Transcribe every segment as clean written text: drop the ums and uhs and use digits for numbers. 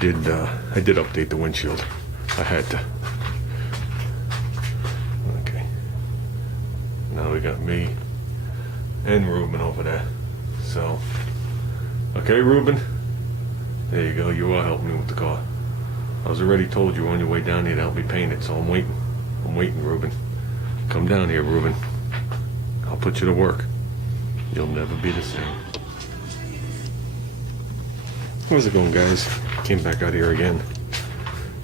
did update the windshield. I had to. Okay. Now we got me and Ruben over there. So, okay, Ruben. There you go. You are helping me with the car. I was already told you were on your way down here to help me paint it, so I'm waiting. I'm waiting, Ruben. Come down here, Ruben. I'll put you to work. You'll never be the same. How's it going, guys? Came back out here again.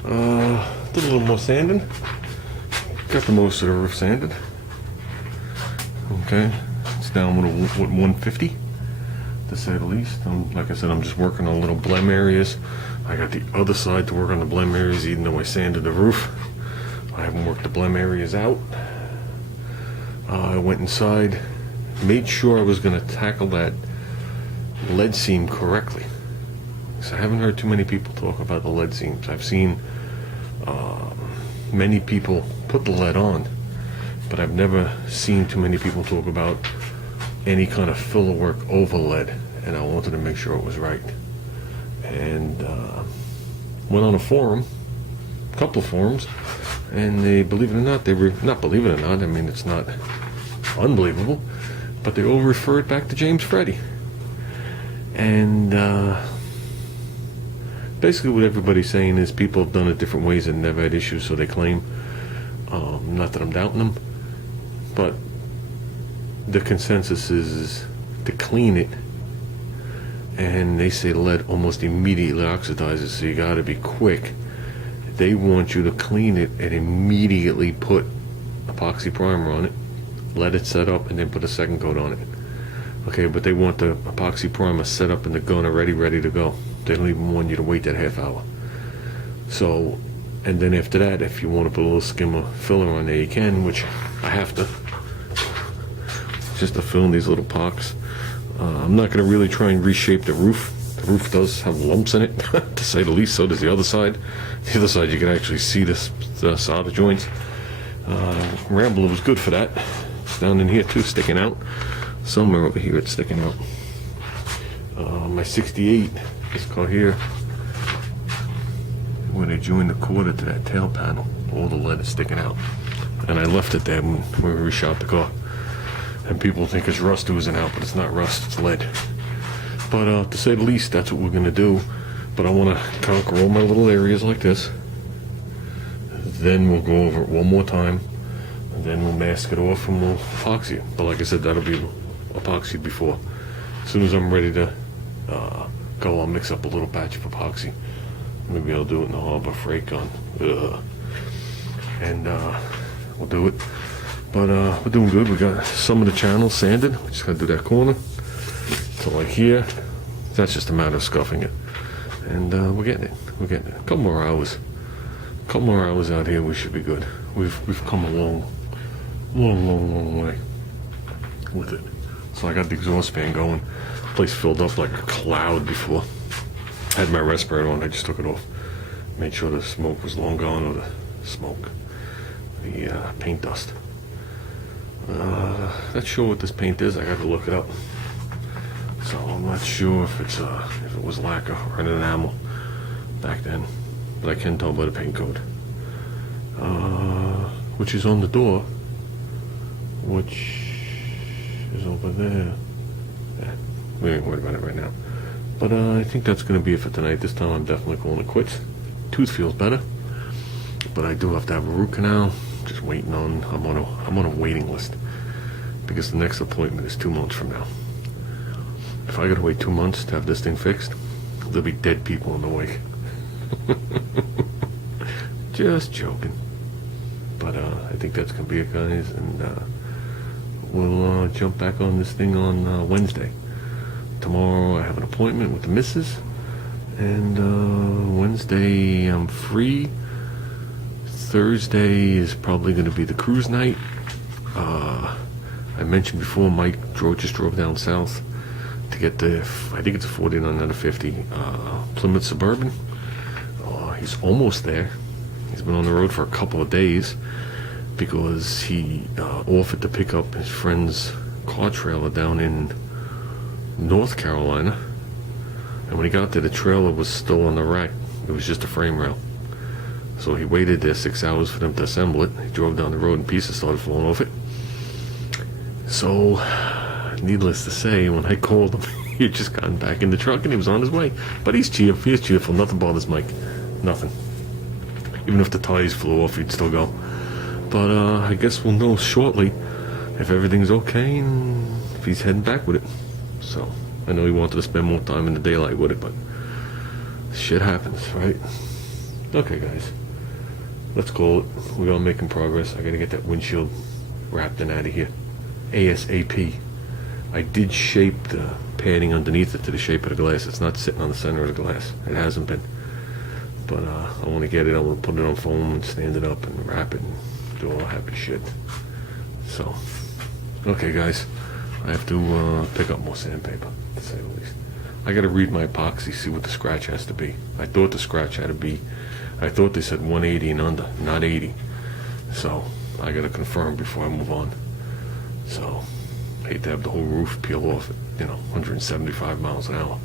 Did a little more sanding. Got the most of the roof sanded. Okay, it's down with 150, to say the least. Like I said, I'm just working on little blem areas. I got the other side to work on the blem areas, even though I sanded the roof. I haven't worked the blem areas out. I went inside, made sure I was going to tackle that lead seam correctly. So I haven't heard too many people talk about the lead seams. I've seen many people put the lead on, but I've never seen too many people talk about any kind of filler work over lead, and I wanted to make sure it was right. And went on a forum, a couple of forums, and they, believe it or not, they were, not believe it or not, I mean, it's not unbelievable, but they all referred back to James Freddy. And basically what everybody's saying is people have done it different ways and never had issues, so they claim. Not that I'm doubting them, but the consensus is to clean it, and they say lead almost immediately oxidizes, so you got to be quick. They want you to clean it and immediately put epoxy primer on it, let it set up, and then put a second coat on it. Okay, but they want the epoxy primer set up in the gun already, ready to go. They don't even want you to wait that half hour. So, and then after that, if you want to put a little skim of filler on there, you can, which I have to, just to fill in these little pockets. I'm not going to really try and reshape the roof. The roof does have lumps in it, to say the least. So does the other side. The other side, you can actually see the solder joints. Rambler was good for that. It's down in here too, sticking out. Somewhere over here it's sticking out. My 68, this car here, when they joined the quarter to that tail panel, all the lead is sticking out. And I left it there when we reshot the car. And people think it's rust oozing out, but it's not rust, it's lead. But to say the least, that's what we're going to do. But I want to conquer all my little areas like this. Then we'll go over it one more time. And then we'll mask it off and we'll epoxy it. But like I said, that'll be epoxied before. As soon as I'm ready to go, I'll mix up a little batch of epoxy. Maybe I'll do it in the Harbor Freight gun. And we'll do it. But we're doing good. We got some of the channels sanded. We just got to do that corner. So like here, that's just a matter of scuffing it. And we're getting it. We're getting it. A couple more hours. A couple more hours out here, we should be good. We've come a long way with it. So I got the exhaust fan going. Place filled up like a cloud before. I had my respirator on, I just took it off. Made sure the smoke was long gone, or the paint dust. Not sure what this paint is, I gotta look it up. So I'm not sure if it was lacquer or an enamel back then. But I can tell by the paint code. Which is on the door. Which is over there. Yeah, we ain't worried about it right now. But I think that's going to be it for tonight. This time I'm definitely calling it quits. Tooth feels better. But I do have to have a root canal. Just waiting on, I'm on a waiting list. Because the next appointment is 2 months from now. If I gotta wait 2 months to have this thing fixed, there'll be dead people in the wake. Just joking. But I think that's gonna be it, guys, and we'll jump back on this thing on Wednesday. Tomorrow I have an appointment with the missus, and Wednesday I'm free. Thursday is probably going to be the cruise night. I mentioned before, Mike just drove down south to get the, I think it's a 49 out of 50 Plymouth Suburban. He's almost there. He's been on the road for a couple of days because he offered to pick up his friend's car trailer down in North Carolina. And when he got there, the trailer was still on the rack It was just a frame rail. So he waited there 6 hours for them to assemble it. He drove down the road and pieces started falling off it. So, needless to say, when I called him, he had just gotten back in the truck and he was on his way. But he's cheerful. He's cheerful. Nothing bothers Mike. Nothing. Even if the tires flew off, he'd still go. But I guess we'll know shortly if everything's okay and if he's heading back with it. So, I know he wanted to spend more time in the daylight with it, but shit happens, right? Okay, guys. Let's call it. We're all making progress. I gotta get that windshield wrapped and out of here. ASAP. I did shape the padding underneath it to the shape of the glass. It's not sitting on the center of the glass. It hasn't been. But I want to get it. I want to put it on foam and stand it up and wrap it and do all happy shit. So, okay, guys. I have to pick up more sandpaper, to say the least. I got to read my epoxy, see what the scratch has to be. I thought the scratch had to be, I thought they said 180 and under, not 80. So, I got to confirm before I move on. So, hate to have the whole roof peel off at, 175 miles an hour.